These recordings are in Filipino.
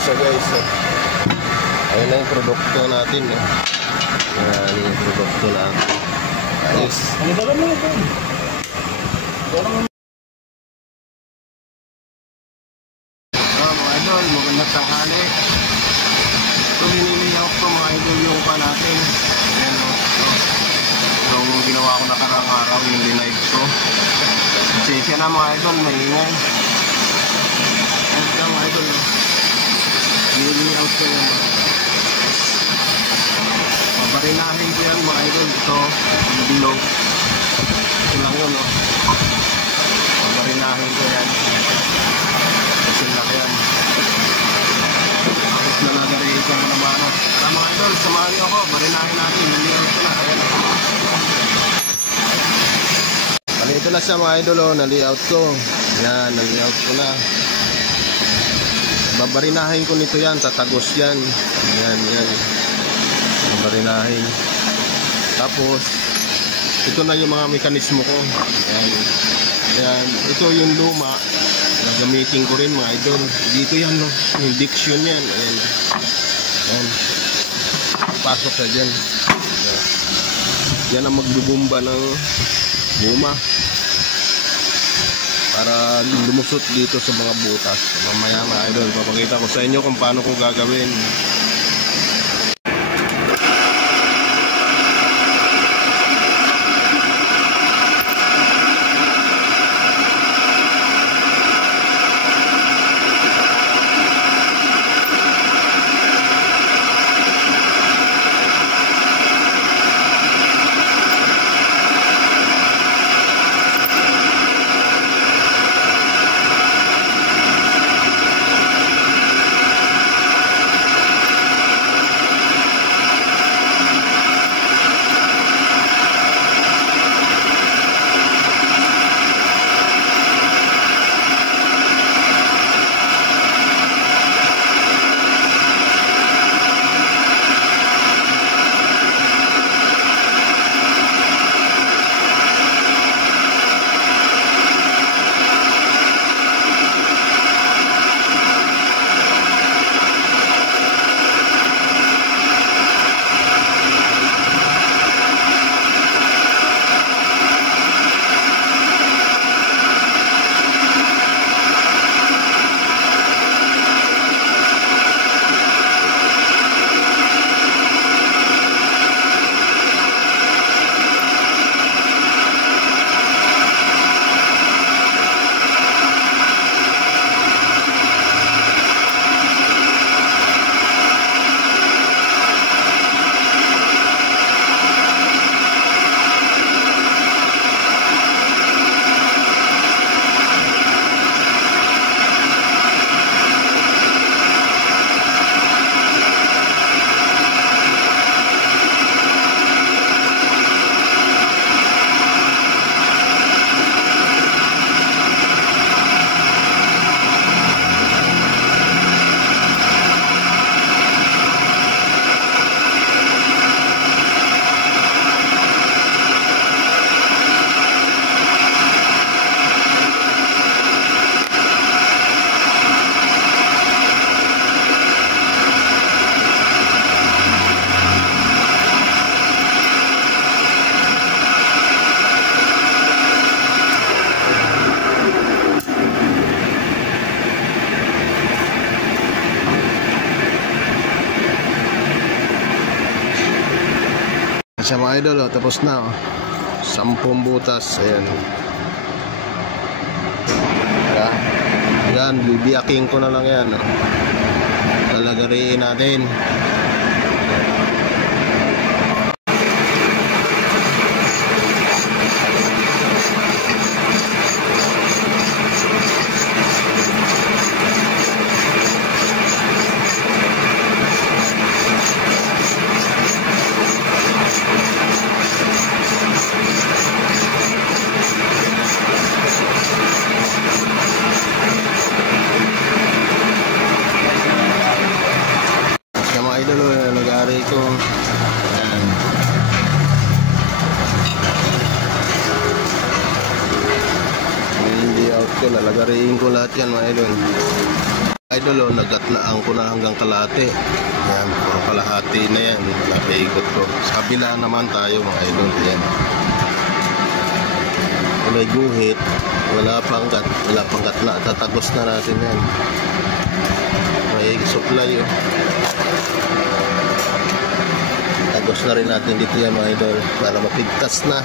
siya guys. Ayun na yung produkto natin. Ayan yung produkto natin. Guys. Ano ba mo ito? Mga idol, magandang tanghali. Ito hiniliyak ko mga idol yung pa natin. Ayan o. Itong ginawa ko nakarang araw yung dinive ko. Pasensya na mga idol, maingay. Ayan siya mga idol. Hiniliyak ko yan. Pabarinahin ko yan mga idol. Ito, yung bilog. Ito lang yun o. Pabarinahin ko yan. Kasi laki yan. Tapos nalagay ko mo naman. Tara mga idol, samahan niyo ako. Barinahin natin. Naliyaw ko na. Ayan. Ito na siya mga idol. Naliyaut ko. Yan, naliyaut ko na. Babarinahin ko nito yan. Tatagos yan. Yan, yan. Babarinahin. Tapos, ito na yung mga mekanismo ko. Yan. Yan. Ito yung luma. Gagamitin ko rin mga idol. Dito yan no. Yung diction yan. Ayan. Ayan. Pasok sa dyan. Ayan. Yan ang magbubumba ng luma. Para lumusot dito sa mga butas. Mamaya mga idol, papakita ko sa inyo kung paano ko gagawin. Sa mga idol, tapos na 10 butas. Ayan. Yan, bibiyaking ko na lang yan. Lalagariin natin. Nag-ari ko. Ayan. Hindi out ko. Lalagariin ko lahat yan mga idol. Idol, oh, nagatlaan ko na hanggang kalahati. Yan, puro kalahati na yan. Napaikot ko. Sa kabila naman tayo mga idol. Yan. May guhit. Wala pang gatla. Tatagos na natin yan. May supply, oh. Tagos na rin natin dito yan mga idol. Para mapigtas na.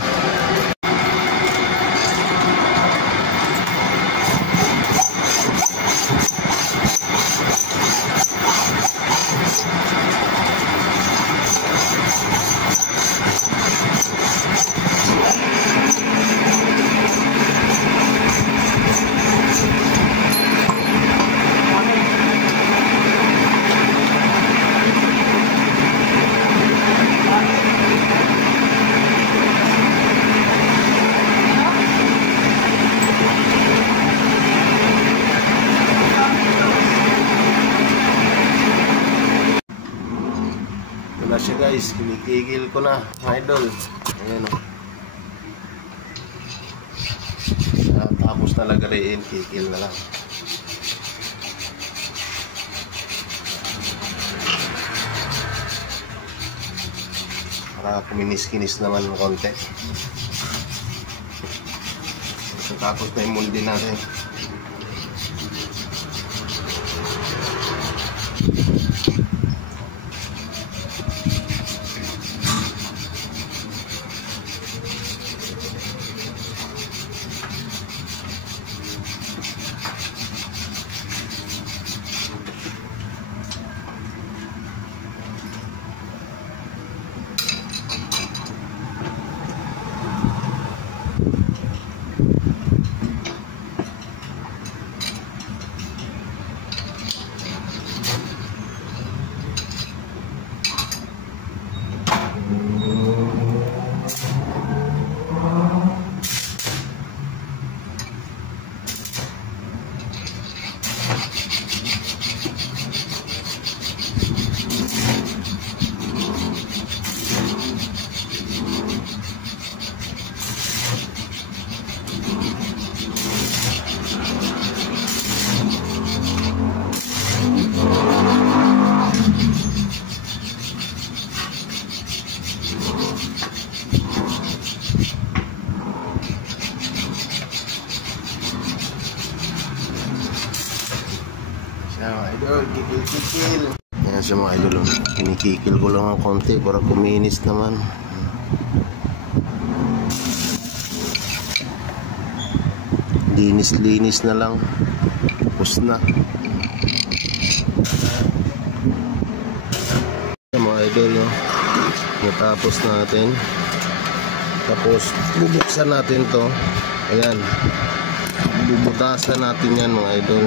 Wala siya guys, kinikigil ko na idol. Ayan o. Tapos na lagariin, kikil na lang. Para kuminis-kinis naman ng konti. Tapos na yung molde natin. Idol, kikil-kikil. Yan siya mga idol. Kinikikil ko lang ng konti para kuminis naman. Linis-linis na lang. Tapos na. Yan mga idol, no? Natapos natin. Tapos bubuksan natin to. Ayan. Bubutasan natin yan mga idol.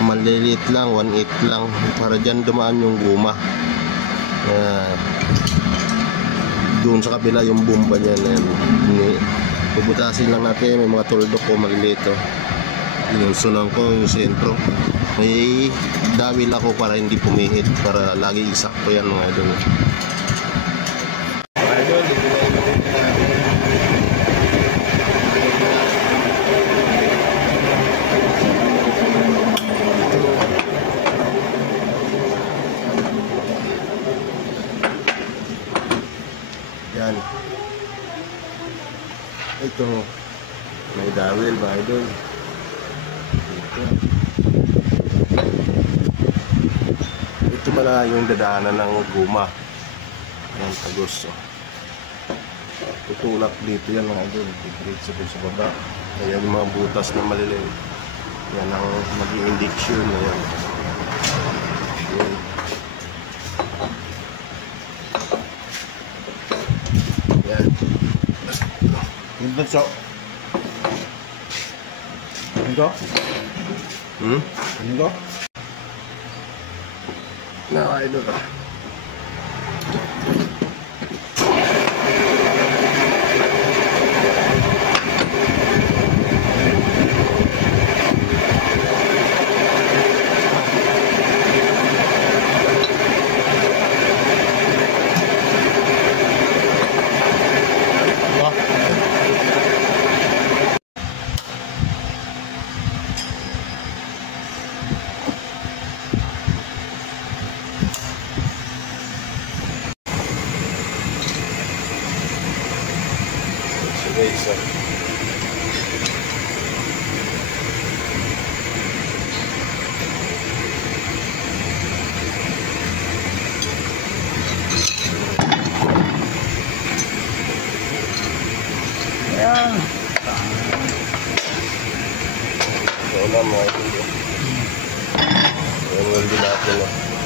Maliliit lang, 1/8 lang para dyan dumaan yung guma. Doon sa kabila yung bomba niya. Bubutasin lang natin. May mga tuldok ko maliliit, oh. Yung sunang ko, yung sentro. May dawil ako para hindi pumihit, para lagi isakto yan mga idol. Idol, yan. Ito, may dawil ba idol? Ito pala yung dadaanan ng guma. Ayan, tagos. Tutulak dito yan mga idol. Diretso sa baba. Ayan yung mga butas na maliliit. Yan ang maging indication. Ayan. Ayan. Yan. Yung bunso. Ano ko? Ano ko? Idol ka. Ayan na mga idol. Ayan welding natin.